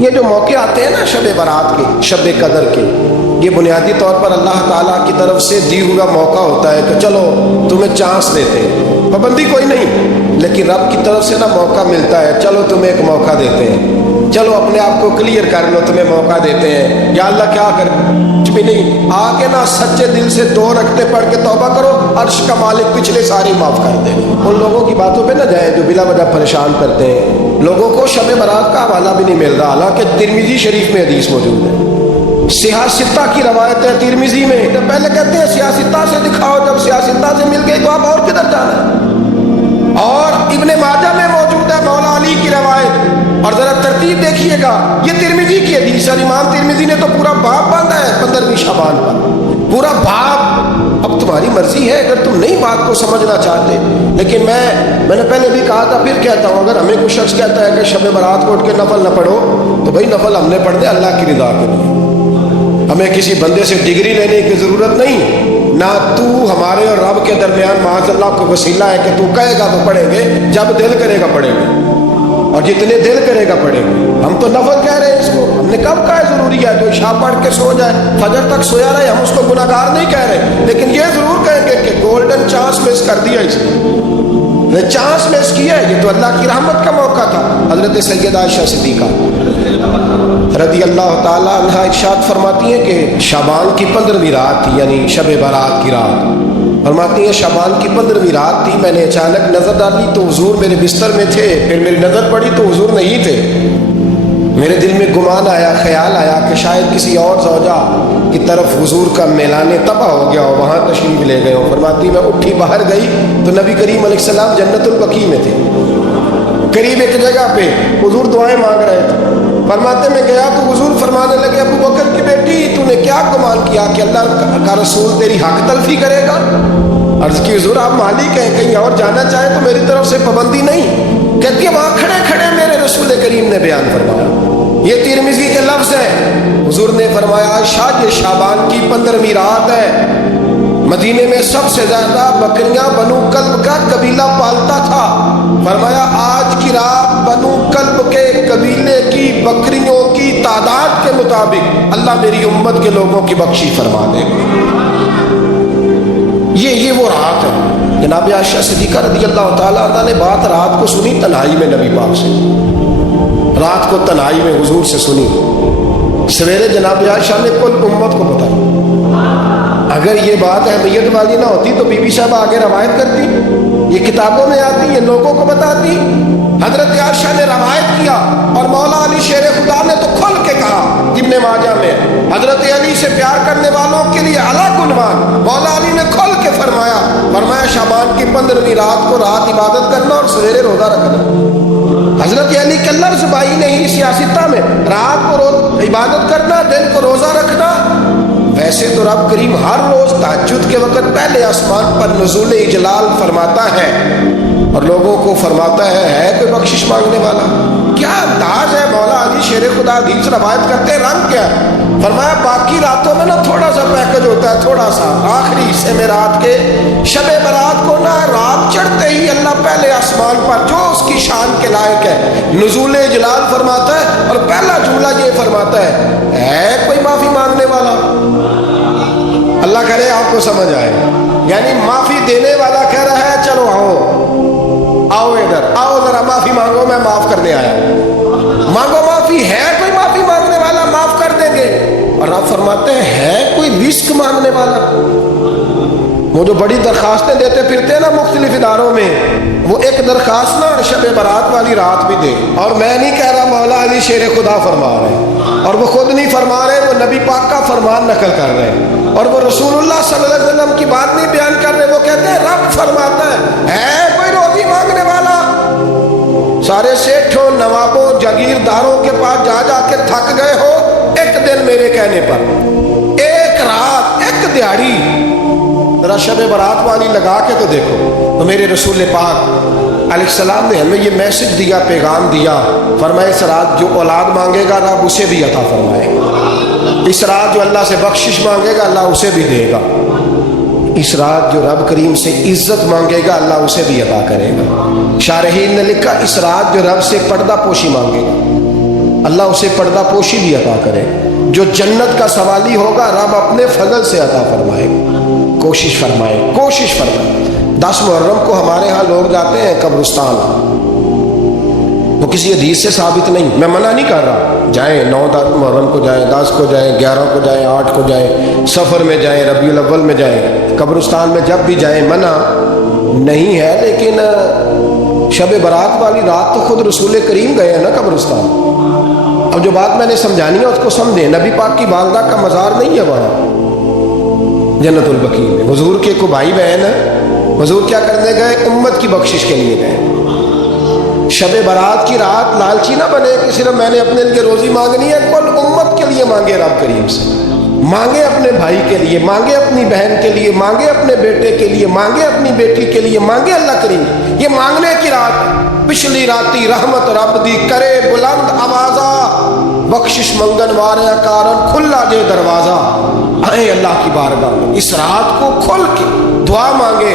یہ جو موقع آتے ہیں نا شب برات کے، شب قدر کے، یہ بنیادی طور پر اللہ تعالیٰ کی طرف سے دی ہوا موقع ہوتا ہے کہ چلو تمہیں چانس دیتے ہیں، پابندی کوئی نہیں، لیکن رب کی طرف سے نا موقع ملتا ہے، چلو تمہیں ایک موقع دیتے ہیں، چلو اپنے آپ کو کلیئر کر لو، تمہیں موقع دیتے ہیں۔ یا اللہ کیا کر، کچھ بھی نہیں، آگے نا سچے دل سے 2 رکعتیں پڑھ کے توبہ کرو، عرش کا مالک پچھلے سارے معاف کر دے۔ ان لوگوں کی باتوں پہ نہ جائیں جو بلا وجہ پریشان کرتے ہیں، لوگوں کو شب برات کا حوالہ بھی نہیں مل رہا، حالانکہ ترمذی شریف میں حدیث موجود ہے، سیاستہ کی روایت ہے ترمذی میں۔ پہلے کہتے ہیں سیاستہ سے دکھاؤ، جب سیاستہ سے مل گئی تو آپ اور کدھر جانا ہے؟ اور ابن ماجہ میں موجود ہے مولا علی کی روایت، اور ذرا ترتیب دیکھیے گا، یہ ترمذی کی حدیث ہے، امام ترمذی نے تو پورا باب باندھا ہے 15ویں شعبان پر، پورا باب۔ اب تمہاری مرضی ہے اگر تم نہیں بات کو سمجھنا چاہتے، لیکن میں نے پہلے بھی کہا تھا، پھر کہتا ہوں، اگر ہمیں کوئی شخص کہتا ہے کہ شب برات کو اٹھ کے نفل نہ پڑھو، تو بھائی نفل ہم نے پڑھ دے اللہ کی رضا کے لیے، ہمیں کسی بندے سے ڈگری لینے کی ضرورت نہیں، نہ تو ہمارے اور رب کے درمیان معاذ اللہ کو وسیلہ ہے کہ تو کہے گا تو پڑھیں گے، جب دل کرے گا پڑھیں گے، اور جتنے دل کرے گا پڑھیں گے۔ ہم تو نفل کہہ رہے ہیں اس کو، ہم نے کب کہا ہے ضروری ہے جو عشاء پڑھ کے سو جائے فجر تک سویا رہے، ہم اس کو گناہ گار نہیں کہہ رہے، لیکن یہ ضرور کہیں گے کہ گولڈن چانس مس کر دیا اس نے چانس مس کیا ہے، یہ تو اللہ کی رحمت کا موقع تھا۔ حضرت سیدہ عائشہ صدیقہ رضی اللہ تعالیٰ عنہ ارشاد فرماتی ہیں کہ شعبان کی 15ویں رات تھی، یعنی شب برات کی رات، فرماتی ہیں شعبان کی 15ویں رات تھی، میں نے اچانک نظر ڈالی تو حضور میرے بستر میں تھے، پھر میری نظر پڑی تو حضور نہیں تھے، میرے دل میں گمان آیا، خیال آیا کہ شاید کسی اور زوجہ کی طرف حضور کا میلان تباہ ہو گیا ہو، وہاں تشریف لے گئے ہو۔ فرماتی میں اٹھی باہر گئی تو نبی کریم علیہ السلام جنت البقیع میں تھے، قریب ایک جگہ پہ حضور دعائیں مانگ رہے تھے۔ فرماتے میں گیا تو حضور فرمانے لگے، ابو بکر کی بیٹی تو نے کیا گمان کیا کہ اللہ کا رسول تیری حق تلفی کرے گا؟ عرض کی حضور آپ مالک ہیں، کہیں اور جانا چاہیں تو میری طرف سے پابندی نہیں۔ کہتی ہے وہاں کھڑے کھڑے میرے رسول کریم نے بیان فرمایا، یہ ترمذی کے لفظ ہیں، حضور نے فرمایا عائشہ یہ شعبان کی 15ویں رات ہے، مدینے میں سب سے زیادہ بکریاں بنو کلب کا قبیلہ پالتا تھا، فرمایا آج کی رات بنو کلب کے قبیلے کی بکریوں کی تعداد کے مطابق اللہ میری امت کے لوگوں کی بخشی فرما دے گا۔ یہ وہ رات ہے۔ جناب عائشہ صدیقہ رضی اللہ تعالیٰ عنہ نے بات رات کو سنی تنہائی میں نبی پاک سے، رات کو تنہائی میں حضور سے سنی، سویرے جناب عائشہ نے کل امت کو بتائی۔ اگر یہ بات اہمیت والی نہ ہوتی تو بی بی صاحب آگے روایت کرتی، یہ کتابوں میں آتی، یہ لوگوں کو بتاتی۔ حضرت عائشہ نے روایت کیا اور مولا علی شیر خدا نے تو کھل کے کہا ابن ماجہ میں، حضرت علی سے پیار کرنے والوں کے لیے الگ عنوان، مولا علی نے کھل کے فرمایا شعبان کی 15ویں رات کو رات عبادت کرنا اور سویرے روزہ رکھنا۔ حضرت علی کا لفظ بائی نہیں سیاستہ میں، رات کو عبادت کرنا، دن کو روزہ رکھنا۔ ویسے تو رب کریم ہر روز تہجد کے وقت پہلے آسمان پر نزول اجلال فرماتا ہے اور لوگوں کو فرماتا ہے کوئی بخشش مانگنے والا؟ کیا انداز ہے مولا علی شیر خدا حدیث روایت کرتے ہیں، رنگ کیا؟ فرمایا باقی راتوں میں نا تھوڑا سا پیکج ہوتا ہے، تھوڑا سا آخری حصے میں رات کے شب برات کو نا رات چڑھتے ہی اللہ پہلے آسمان پر جو اس کی شان کے لائق ہے نزول اجلال فرماتا ہے، اور پہلا جملہ یہ فرماتا ہے کوئی معافی مانگنے والا؟ اللہ کرے آپ کو سمجھ آئے، یعنی معافی دینے والا کہہ رہا ہے چلو آؤ ادھر آؤ ذرا معافی مانگو، میں معاف کرنے آیا ہوں، مانگو معافی، ہے کوئی معافی مانگنے والا؟ معاف کر دیں گے۔ اور آپ فرماتے ہیں ہے کوئی رزق مانگنے والا؟ وہ جو بڑی درخواستیں دیتے پھرتے ہیں نا مختلف اداروں میں، وہ ایک درخواست نا شب برات والی رات بھی دے۔ اور میں نہیں کہہ رہا، مولا علی شیر خدا فرما رہے ہیں، اور وہ خود نہیں فرما رہے، وہ نبی پاک کا فرمان نقل کر رہے ہیں، اور وہ رسول اللہ صلی اللہ علیہ وسلم کی بات نہیں بیان کر رہے، وہ کہتے ہیں رب فرماتا ہے کوئی روزی مانگنے والا؟ سارے سیٹھوں نوابوں جاگیرداروں کے پاس جا جا کے تھک گئے ہو، ایک دن میرے کہنے پر، ایک رات، ایک دیہڑی ذرا شب برات والی لگا کے تو دیکھو۔ تو میرے رسول پاک علیہ السلام نے ہمیں یہ میسج دیا، پیغام دیا، فرمائے اس رات جو اولاد مانگے گا رب اسے بھی عطا فرمائے گا، اس رات جو اللہ سے بخشش مانگے گا اللہ اسے بھی دے گا، اس رات جو رب کریم سے عزت مانگے گا اللہ اسے بھی عطا کرے گا۔ شارحین نے لکھا اس رات جو رب سے پردہ پوشی مانگے گا اللہ اسے پردہ پوشی بھی عطا کرے. جو جنت کا سوالی ہوگا رب اپنے فضل سے عطا فرمائے. کوشش فرمائے. 10 محرم کو ہمارے ہاں لوگ جاتے ہیں قبرستان. وہ کسی حدیث سے ثابت نہیں، میں منع نہیں کر رہا، جائیں 9 محرم کو جائیں، 10 کو جائیں، 11 کو جائیں، 8 کو جائیں، سفر میں جائیں، ربیع الاول میں جائیں، قبرستان میں جب بھی جائیں، منع نہیں ہے. لیکن شب برات والی رات تو خود رسول کریم گئے ہیں نا قبرستان. اب جو بات میں نے سمجھانی ہے اس کو سمجھیں. نبی پاک کی والدہ کا مزار نہیں ہے وہاں جنت البقیع میں. حضور کے کو بھائی بہن ہے، حضور کیا کرنے گئے؟ امت کی بخشش کے لیے گئے. شب برات کی رات لالچی نہ بنے کہ صرف میں نے اپنے لیے روزی مانگنی ہے. کل امت کے لیے مانگے رب کریم سے. مانگے اپنے بھائی کے لیے، مانگے اپنی بہن کے لیے، مانگے اپنے بیٹے کے لیے، مانگے اپنی بیٹی کے لیے، مانگے اللہ کریم. یہ مانگنے کی رات. پچھلی راتی رحمت رب دی کرے بلند آوازہ، بخشش منگن وارے کارن کھلا جے دروازہ. آئے اللہ کی بارگاہ میں اس رات کو کھل کے دعا مانگے.